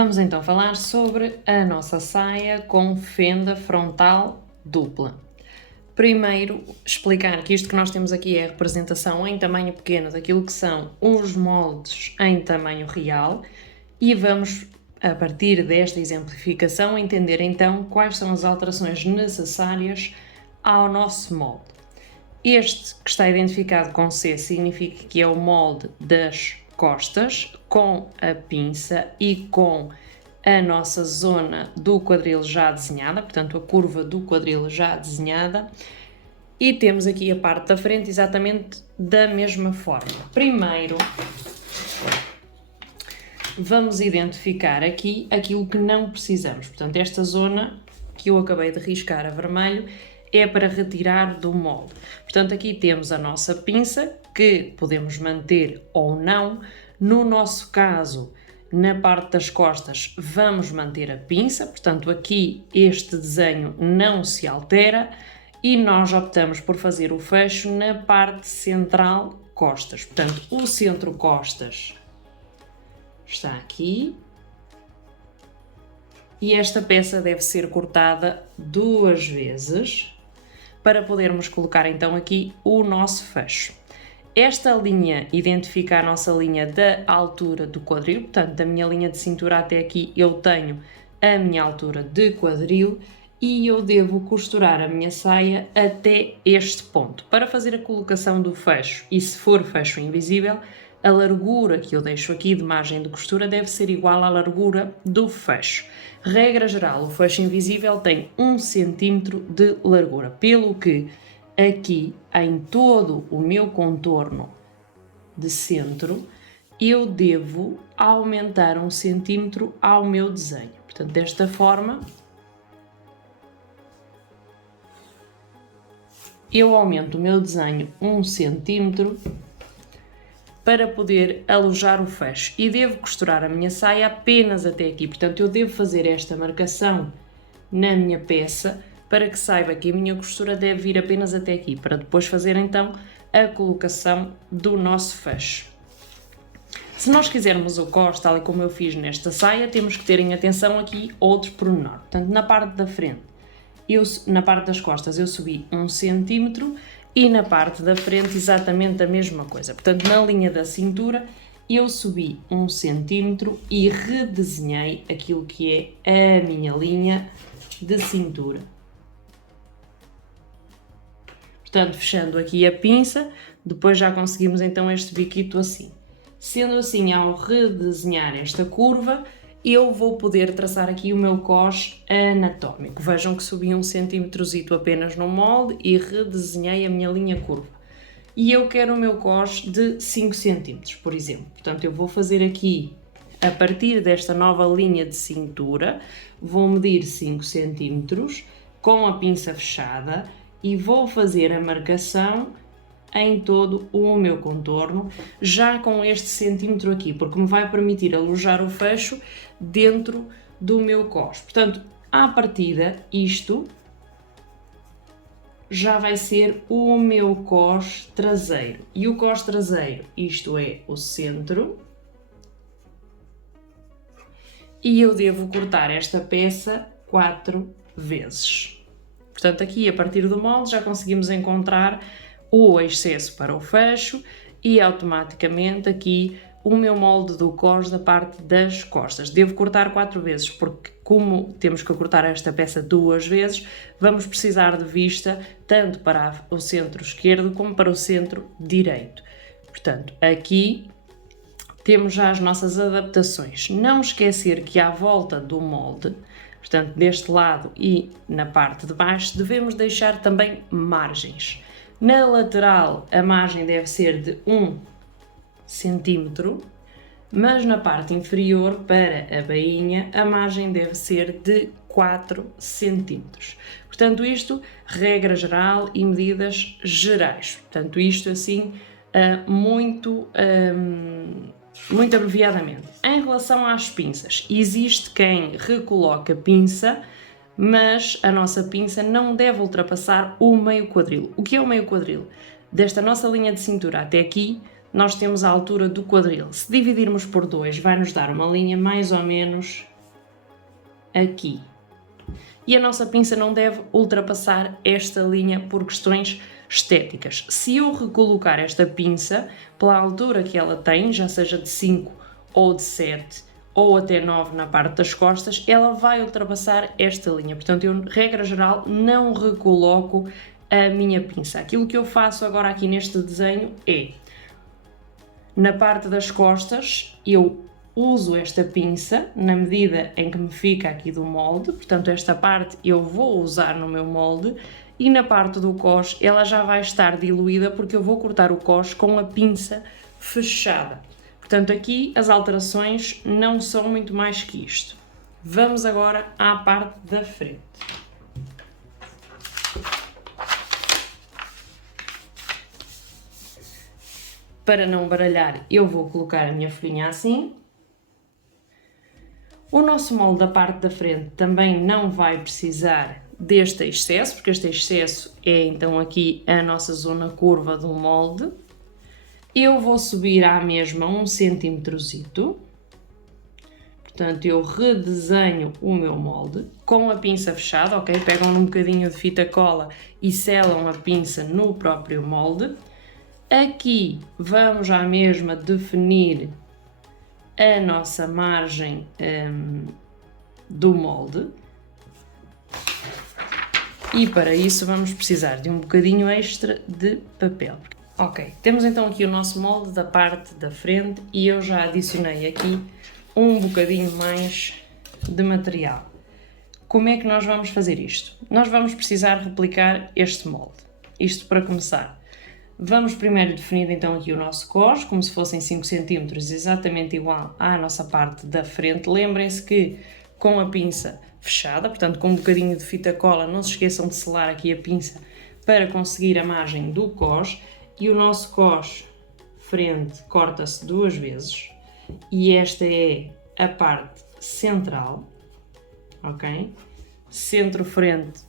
Vamos então falar sobre a nossa saia com fenda frontal dupla. Primeiro, explicar que isto que nós temos aqui é a representação em tamanho pequeno daquilo que são os moldes em tamanho real e vamos, a partir desta exemplificação, entender então quais são as alterações necessárias ao nosso molde. Este que está identificado com C significa que é o molde das costas, com a pinça e com a nossa zona do quadril já desenhada, portanto a curva do quadril já desenhada, e temos aqui a parte da frente exatamente da mesma forma. Primeiro, vamos identificar aqui aquilo que não precisamos, portanto esta zona que eu acabei de riscar a vermelho é para retirar do molde. Portanto, aqui temos a nossa pinça, que podemos manter ou não. No nosso caso, na parte das costas, vamos manter a pinça, portanto, aqui este desenho não se altera e nós optamos por fazer o fecho na parte central costas. Portanto, o centro costas está aqui. E esta peça deve ser cortada 2 vezes para podermos colocar então aqui o nosso fecho. Esta linha identifica a nossa linha da altura do quadril, portanto, da minha linha de cintura até aqui eu tenho a minha altura de quadril e eu devo costurar a minha saia até este ponto. Para fazer a colocação do fecho, e se for fecho invisível, a largura que eu deixo aqui de margem de costura deve ser igual à largura do fecho. Regra geral, o fecho invisível tem 1 cm de largura, pelo que aqui em todo o meu contorno de centro eu devo aumentar 1 cm ao meu desenho. Portanto, desta forma, eu aumento o meu desenho 1 cm para poder alojar o fecho e devo costurar a minha saia apenas até aqui, portanto eu devo fazer esta marcação na minha peça para que saiba que a minha costura deve vir apenas até aqui, para depois fazer então a colocação do nosso fecho. Se nós quisermos o cos, tal e como eu fiz nesta saia, temos que ter em atenção aqui outro pormenor. Portanto, na parte da frente, na parte das costas eu subi 1 cm e na parte da frente exatamente a mesma coisa. Portanto, na linha da cintura eu subi 1 cm e redesenhei aquilo que é a minha linha de cintura. Portanto, fechando aqui a pinça, depois já conseguimos então este biquito assim. Sendo assim, ao redesenhar esta curva, eu vou poder traçar aqui o meu cos anatómico. Vejam que subi 1 cm apenas no molde e redesenhei a minha linha curva. E eu quero o meu cos de 5 cm, por exemplo. Portanto, eu vou fazer aqui, a partir desta nova linha de cintura, vou medir 5 cm com a pinça fechada e vou fazer a marcação em todo o meu contorno, já com este centímetro aqui, porque me vai permitir alojar o fecho dentro do meu cos. Portanto, à partida, isto já vai ser o meu cos traseiro. E o cos traseiro, isto é o centro. E eu devo cortar esta peça 4 vezes. Portanto, aqui a partir do molde já conseguimos encontrar o excesso para o fecho e automaticamente aqui o meu molde do cos da parte das costas. Devo cortar 4 vezes porque como temos que cortar esta peça 2 vezes, vamos precisar de vista tanto para o centro esquerdo como para o centro direito. Portanto, aqui temos já as nossas adaptações. Não esquecer que à volta do molde, portanto deste lado e na parte de baixo, devemos deixar também margens. Na lateral a margem deve ser de 1 cm, mas na parte inferior para a bainha a margem deve ser de 4 cm. Portanto isto, regra geral e medidas gerais. Portanto isto assim muito abreviadamente. Em relação às pinças, existe quem recoloca a pinça, mas a nossa pinça não deve ultrapassar o meio quadril. O que é o meio quadril? Desta nossa linha de cintura até aqui, nós temos a altura do quadril. Se dividirmos por 2, vai nos dar uma linha mais ou menos aqui. E a nossa pinça não deve ultrapassar esta linha por questões estéticas. Se eu recolocar esta pinça pela altura que ela tem, já seja de 5 ou de 7 ou até 9 na parte das costas, ela vai ultrapassar esta linha. Portanto, eu, regra geral, não recoloco a minha pinça. Aquilo que eu faço agora aqui neste desenho é, na parte das costas, eu uso esta pinça na medida em que me fica aqui do molde, portanto esta parte eu vou usar no meu molde, e na parte do cós ela já vai estar diluída porque eu vou cortar o cós com a pinça fechada. Portanto aqui as alterações não são muito mais que isto. Vamos agora à parte da frente. Para não baralhar, eu vou colocar a minha folhinha assim. O nosso molde da parte da frente também não vai precisar deste excesso, porque este excesso é então aqui a nossa zona curva do molde. Eu vou subir à mesma 1 centímetrozito. Portanto, eu redesenho o meu molde com a pinça fechada, ok? Pegam um bocadinho de fita cola e selam a pinça no próprio molde. Aqui vamos à mesma definir a nossa margem do molde, e para isso vamos precisar de um bocadinho extra de papel. Ok, temos então aqui o nosso molde da parte da frente e eu já adicionei aqui um bocadinho mais de material. Como é que nós vamos fazer isto? Nós vamos precisar replicar este molde. Isto para começar. Vamos primeiro definir então aqui o nosso cós, como se fossem 5 cm, exatamente igual à nossa parte da frente. Lembrem-se que com a pinça fechada, portanto com um bocadinho de fita cola, não se esqueçam de selar aqui a pinça para conseguir a margem do cós. E o nosso cós frente corta-se 2 vezes e esta é a parte central, ok? Centro-frente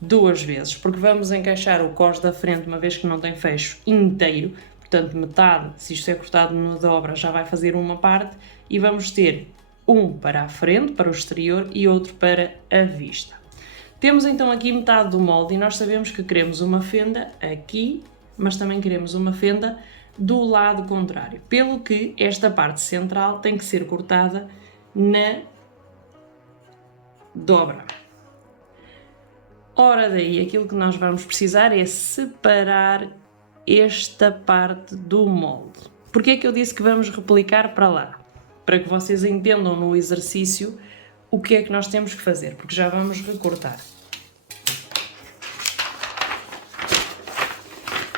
2 vezes, porque vamos encaixar o cós da frente, uma vez que não tem fecho inteiro, portanto metade, se isto é cortado no dobra, já vai fazer uma parte, e vamos ter um para a frente, para o exterior, e outro para a vista. Temos então aqui metade do molde e nós sabemos que queremos uma fenda aqui, mas também queremos uma fenda do lado contrário, pelo que esta parte central tem que ser cortada na dobra. Ora daí, aquilo que nós vamos precisar é separar esta parte do molde. Porquê é que eu disse que vamos replicar para lá? Para que vocês entendam no exercício o que é que nós temos que fazer, porque já vamos recortar.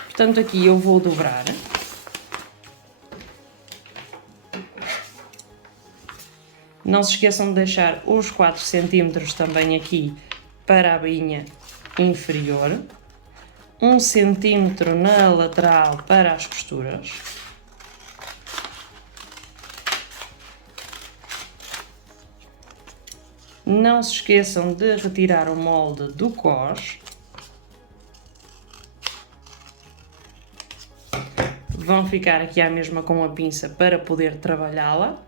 Portanto, aqui eu vou dobrar. Não se esqueçam de deixar os 4 cm também aqui para a bainha inferior, 1 cm na lateral para as costuras. Não se esqueçam de retirar o molde do cós. Vão ficar aqui à mesma com a pinça para poder trabalhá-la.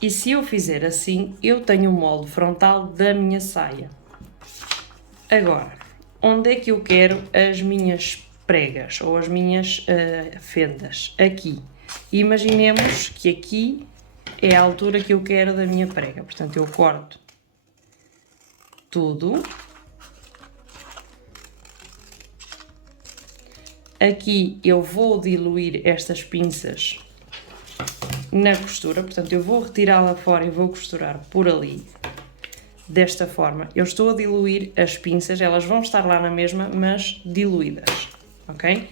E se eu fizer assim, eu tenho o molde frontal da minha saia. Agora, onde é que eu quero as minhas pregas ou as minhas fendas? Aqui. Imaginemos que aqui é a altura que eu quero da minha prega. Portanto, eu corto tudo. Aqui eu vou diluir estas pinças na costura, portanto eu vou retirá-la fora e vou costurar por ali, desta forma. Eu estou a diluir as pinças, elas vão estar lá na mesma, mas diluídas, ok?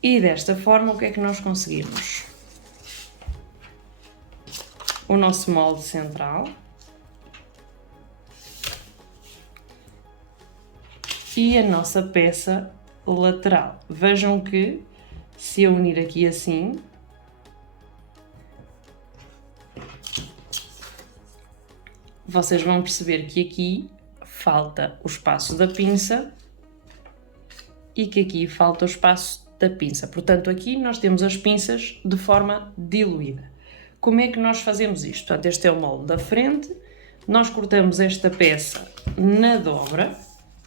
E desta forma o que é que nós conseguimos? O nosso molde central e a nossa peça lateral. Vejam que se eu unir aqui assim, vocês vão perceber que aqui falta o espaço da pinça e que aqui falta o espaço da pinça. Portanto, aqui nós temos as pinças de forma diluída. como é que nós fazemos isto? Portanto, este é o molde da frente, nós cortamos esta peça na dobra,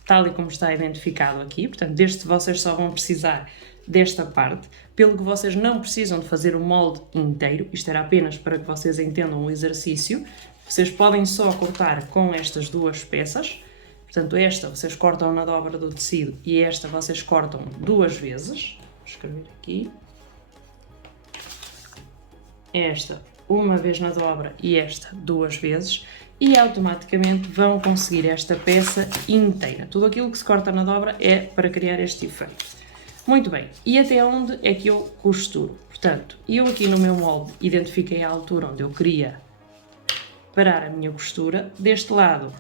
tal e como está identificado aqui, portanto, deste vocês só vão precisar desta parte, pelo que vocês não precisam de fazer o molde inteiro, isto era apenas para que vocês entendam o exercício, vocês podem só cortar com estas duas peças, portanto, esta vocês cortam na dobra do tecido e esta vocês cortam 2 vezes, vou escrever aqui, esta uma vez na dobra e esta 2 vezes, e automaticamente vão conseguir esta peça inteira. Tudo aquilo que se corta na dobra é para criar este efeito. Muito bem, e até onde é que eu costuro? Portanto, eu aqui no meu molde identifiquei a altura onde eu queria parar a minha costura. Deste lado,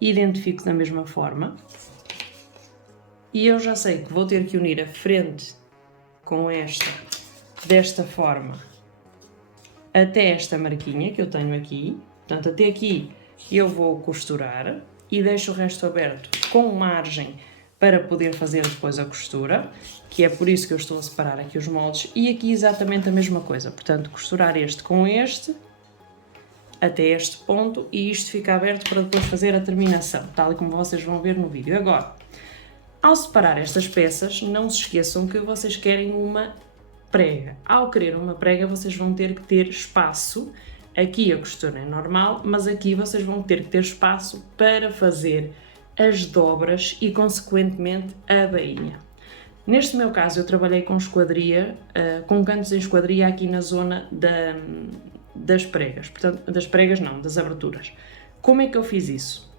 identifico da mesma forma. E eu já sei que vou ter que unir a frente com esta, desta forma, até esta marquinha que eu tenho aqui. Portanto, até aqui eu vou costurar e deixo o resto aberto com margem para poder fazer depois a costura, que é por isso que eu estou a separar aqui os moldes. E aqui exatamente a mesma coisa, portanto, costurar este com este, até este ponto, e isto fica aberto para depois fazer a terminação, tal e como vocês vão ver no vídeo. Agora, ao separar estas peças, não se esqueçam que vocês querem uma prega. Ao querer uma prega, vocês vão ter que ter espaço. Aqui a costura é normal, mas aqui vocês vão ter que ter espaço para fazer as dobras e, consequentemente, a bainha. Neste meu caso, eu trabalhei com esquadria, com cantos em esquadria aqui na zona das pregas. Portanto, das pregas não, das aberturas. Como é que eu fiz isso?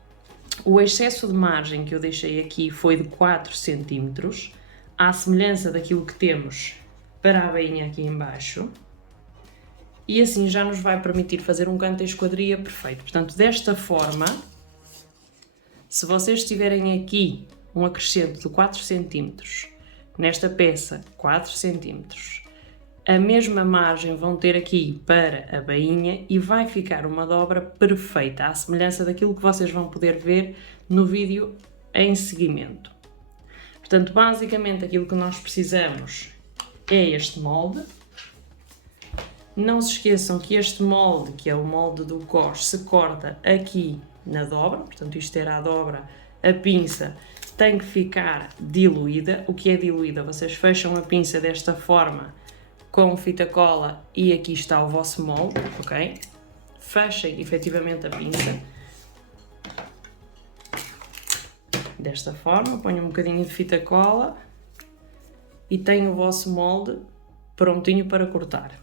O excesso de margem que eu deixei aqui foi de 4 cm, à semelhança daquilo que temos para a bainha aqui em baixo, e assim já nos vai permitir fazer um canto em esquadria perfeito. Portanto, desta forma, se vocês tiverem aqui um acrescento de 4 cm, nesta peça 4 cm, a mesma margem vão ter aqui para a bainha e vai ficar uma dobra perfeita, à semelhança daquilo que vocês vão poder ver no vídeo em seguimento. Portanto, basicamente aquilo que nós precisamos é este molde. Não se esqueçam que este molde, que é o molde do cos, se corta aqui na dobra, portanto isto era a dobra, a pinça tem que ficar diluída. O que é diluída? Vocês fecham a pinça desta forma com fita cola e aqui está o vosso molde, ok? Fechem efetivamente a pinça. Desta forma, ponham um bocadinho de fita cola e tem o vosso molde prontinho para cortar.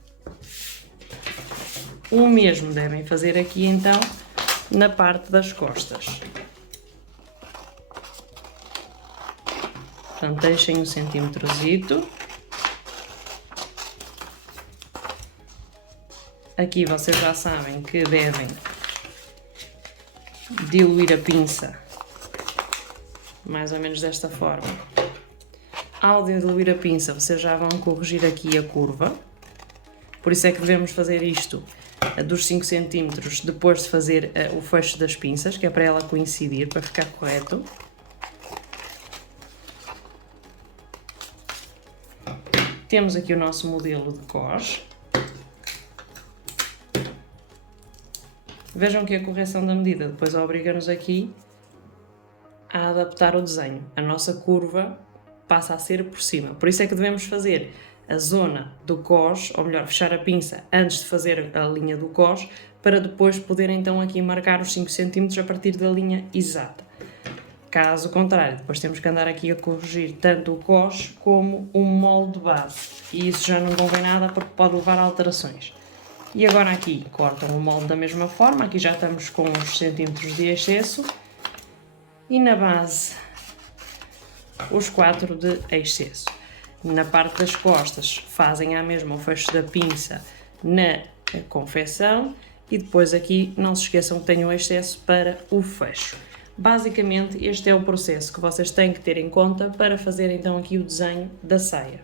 O mesmo devem fazer aqui então na parte das costas. Portanto, deixem um centímetrozito. Aqui vocês já sabem que devem diluir a pinça mais ou menos desta forma. Ao diluir a pinça, vocês já vão corrigir aqui a curva. Por isso é que devemos fazer isto dos 5 cm depois de fazer o fecho das pinças, que é para ela coincidir, para ficar correto. Temos aqui o nosso modelo de cos. Vejam que a correção da medida depois obriga-nos aqui a adaptar o desenho. A nossa curva passa a ser por cima. Por isso é que devemos fazer a zona do cos, ou melhor, fechar a pinça antes de fazer a linha do cos, para depois poder então aqui marcar os 5 cm a partir da linha exata. Caso contrário, depois temos que andar aqui a corrigir tanto o cos como o molde base. E isso já não convém nada porque pode levar a alterações. E agora aqui cortam o molde da mesma forma, aqui já estamos com uns centímetros de excesso. E na base, os 4 de excesso. Na parte das costas fazem a mesma o fecho da pinça na confecção e depois aqui não se esqueçam que tem o excesso para o fecho. Basicamente este é o processo que vocês têm que ter em conta para fazer então aqui o desenho da saia.